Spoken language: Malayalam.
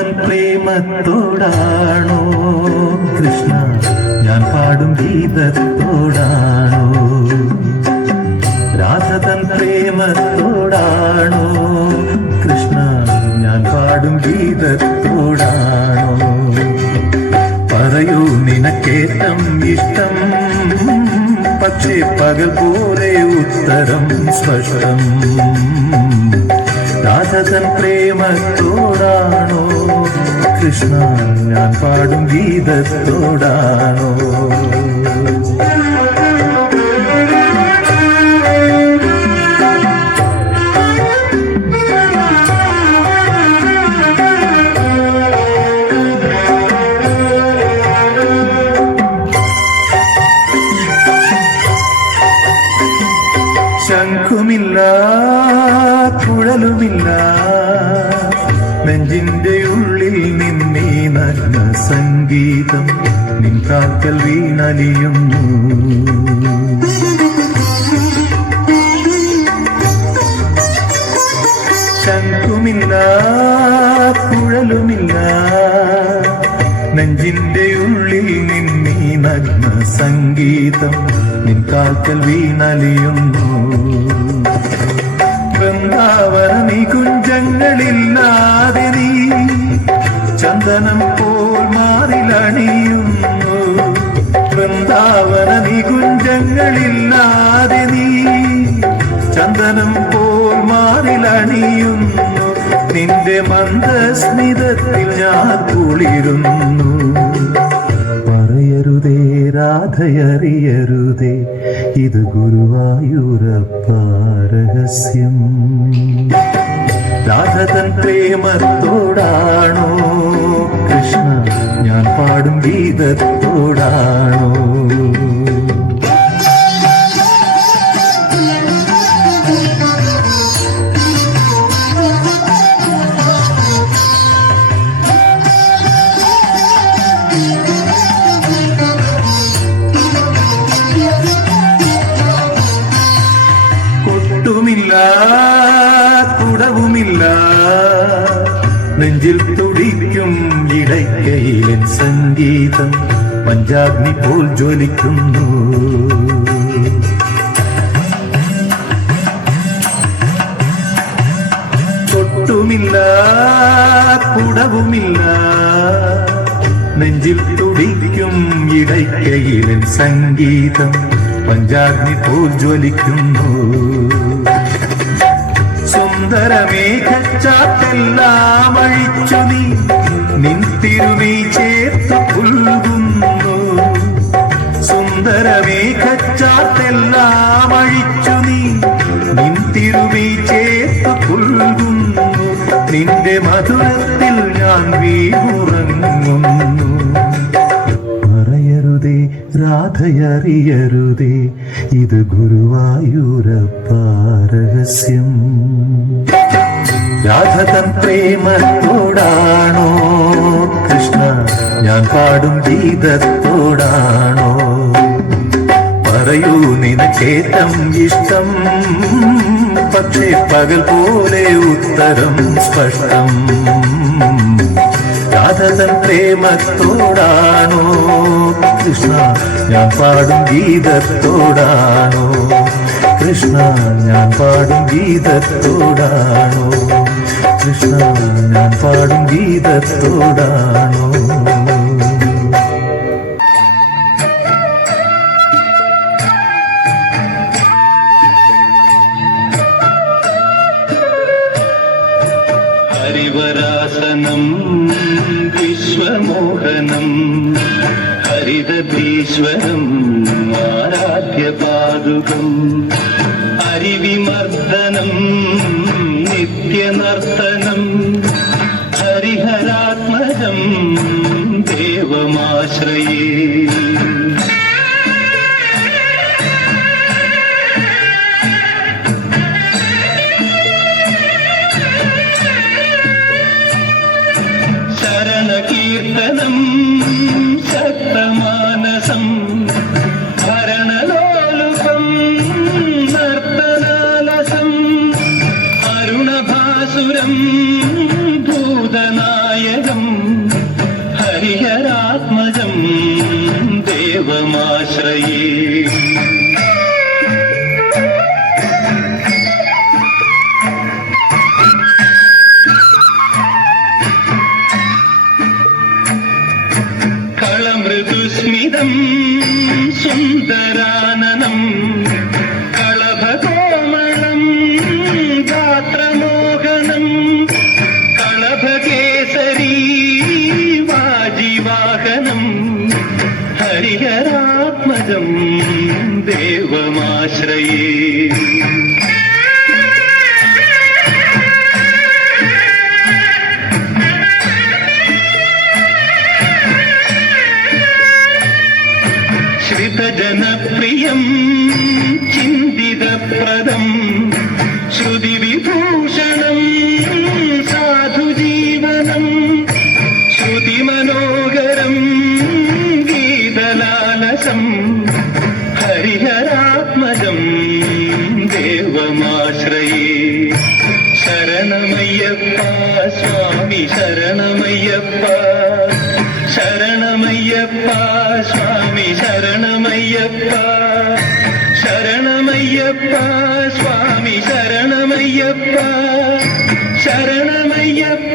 രാധതൻ പ്രേമത്തോടാണോ കൃഷ്ണ ഞാൻ പാടും ഗീതത്തോടാണോ? രാധതൻ പ്രേമത്തോടാണോ കൃഷ്ണ ഞാൻ പാടും ഗീതത്തോടാണോ? പറയൂ നിനക്കേറ്റം ഇഷ്ടം, പക്ഷേ പകൽ പോലെ ഉത്തരം സ്പഷ്ടം. രാധതൻ പ്രേമത്തോടാണോ കൃഷ്ണ ഞാൻ പാടും ഗീതത്തോടാണോ? ശംഖുമില്ല കുഴലുമില്ല, നെഞ്ചിന്റെ ഉള്ളിൽ നിന്നീ നഗ്ന സംഗീതം നിൻ കാൽക്കൽ വീണലിയുന്നു. ശംഖുമില്ല കുഴലുമില്ല, നെഞ്ചിന്റെ ഉള്ളിൽ നിന്നീ നഗ്ന സംഗീതം നിൻ കാൽക്കൽ വീണലിയുന്നു. വൃന്ദാവന നികുഞ്ചങ്ങളില്ലാതെ നീ ചന്ദനം പോൽ മാറിലണിയുന്നു. വൃന്ദാവന നികുഞ്ചങ്ങളില്ലാതെ നീ ചന്ദനം പോൽ മാറിലണിയുന്നു. നിന്റെ മന്ദസ്മിതത്തിൽ ഞാൻ കുളിരുന്നു. പറയരുതേ രാധയറിയരുതേ, ഇത് ഗുരുവായൂരപ്പ രഹസ്യം. രാധതൻ പ്രേമത്തോടാണോ കൃഷ്ണ ഞാൻ പാടും ഗീതത്തോടാണോ? കൊട്ടുമില്ല കുടവുമില്ല, നെഞ്ചിൽ തുടിക്കും ഇടയ്ക്കയിലൻ സംഗീതം പഞ്ചാഗ്നി പോൽ ജ്വലിക്കുന്നു. കൊട്ടുമില്ല കുടവുമില്ല, നെഞ്ചിൽ തുടിക്കും ഇടയ്ക്കയിലൻ സംഗീതം പഞ്ചാഗ്നി പോൽ ജ്വലിക്കുന്നു. സുന്ദരമേഘച്ചാട്ടെല്ലാം അഴിച്ചു നീ നിൻ തിരുമൈ ചേർത്ത് പുൽകുന്നു. സുന്ദരമേഘച്ചാട്ടെല്ലാം അഴിച്ചു നീ നിൻ തിരുമൈ ചേർത്ത് പുൽകുന്നു. നിന്റെ മധുരത്തിൽ ഞാൻ വീണുറങ്ങുന്നു. പറയരുതേ രാധയറിയരുതേ, ഇത് ഗുരുവായൂരപ്പ രഹസ്യം. രാധതൻ പ്രേമത്തോടാണോ കൃഷ്ണ ഞാൻ പാടും ഗീതത്തോടാണോ? പറയൂ നിനക്കേറ്റം ഇഷ്ടം, പക്ഷേ പകൽ പോലെ ഉത്തരം സ്പഷ്ടം. രാധതൻ പ്രേമത്തോടാണോ കൃഷ്ണ ഞാൻ പാടും ഗീതത്തോടാണോ? കൃഷ്ണ ഞാൻ പാടും ഗീതത്തോടാണോ? കൃഷ്ണ ഞാൻ പാടും ഗീതത്തോടാണോ? ഹരിവരാസനം വിശ്വമോഹനം ഹരിതീശ്വരം ആരാധ്യപാദുകം ഹരിവിമർദ്ദനം നിത്യനർത്തനം ഹരിഹരാത്മജം ദേവമാശ്രയേ. ശരണകീർത്തനം ശക്തമാനസം ഭരണലോലുപം നർത്തനാലസം അരുണഭാസുരം ഭൂതനായകം देवमाश्रये कलमृदुस्मितम् सुन्दराननम् कलभकोमलम् गात्रमोहनम् कलभकेसरी वाजिवाहनम् हरिहरात्मजम् देवमाश्रये श्रितजनप्रियम् चिन्तितप्रदम् श्रुतिविभूषणम् साधुजीवनम् श्रुतिमनोहरम् गीतलालसम् हरिहरात्मजम् देवमाश्रये शरणमय्यप्पा स्वामी शरणमय्यप्पा शरणमय्यप्पा स्वामी शरणमय्यप्पा शरणमय्यप्पा स्वामी शरणमय्यप्पा शरणमय्यप्पा